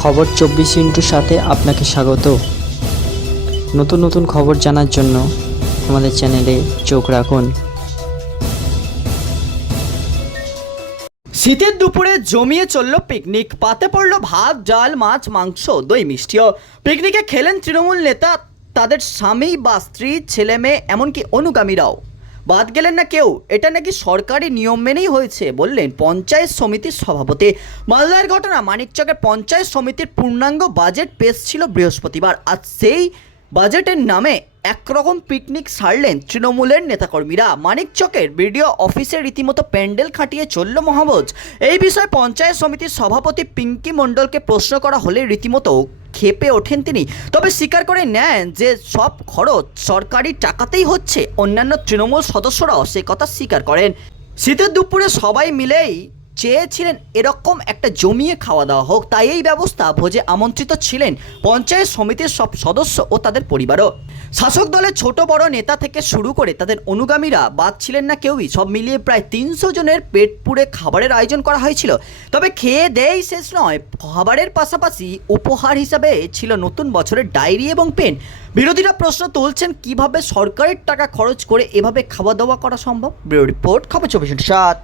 খবর চব্বিশ ইন্টুর সাথে আপনাকে স্বাগত। নতুন নতুন খবর জানার জন্য আমাদের চ্যানেলে চোখ রাখুন। শীতের দুপুরে জমিয়ে চলল পিকনিক। পাতে পড়ল ভাত, ডাল, মাছ, মাংস, দই মিষ্টিও। পিকনিকে খেলেন তৃণমূল নেতা, তাদের স্বামী বা স্ত্রী, ছেলে মেয়ে, এমনকি অনুগামীরাও। বাদ গেলেন না কেউ। এটা নাকি সরকারি নিয়ম মেনেই হয়েছে, বললেন পঞ্চায়েত সমিতির সভাপতি। মালদার ঘটনা, মানিকচকের পঞ্চায়েত সমিতির পূর্ণাঙ্গ বাজেট পেশ ছিল বৃহস্পতিবার, আর সেই বাজেটের নামে একরকম পিকনিক সারলেন তৃণমূলের নেতাকর্মীরা। মানিকচকের বিডিও অফিসে রীতিমতো প্যান্ডেল খাটিয়ে চলল মহাবোজ এই বিষয়ে পঞ্চায়েত সমিতির সভাপতি পিঙ্কি মণ্ডলকে প্রশ্ন করা হলে রীতিমতো খেপে ওঠেন তিনি। তবে স্বীকার করে নেন যে, সব খরচ সরকারি টাকাতেই হচ্ছে। অন্যান্য তৃণমূল সদস্যরাও সে কথা স্বীকার করেন। শীতের দুপুরে সবাই মিলেই চেয়েছিলেন এরকম একটা জমিয়ে খাওয়া দাওয়া হোক, তাই এই ব্যবস্থা ভোজে আমন্ত্রিত ছিলেন পঞ্চায়েত সমিতির সব সদস্য ও তাদের পরিবারও। শাসক দলের ছোট বড় নেতা থেকে শুরু করে তাদের অনুগামীরা বাদ ছিলেন না কেউই, সব মিলিয়ে প্রায় তিনশো জনের পেট পুড়ে খাবারের আয়োজন করা হয়েছিল। তবে খেয়ে দেই শেষ নয়, খাবারের পাশাপাশি উপহার হিসাবে ছিল নতুন বছরের ডায়েরি এবং পেন। বিরোধীরা প্রশ্ন তুলছেন, কীভাবে সরকারের টাকা খরচ করে এভাবে খাওয়া দাওয়া করা সম্ভব? ব্যুরো রিপোর্ট, খবর চব্বিশ সাত।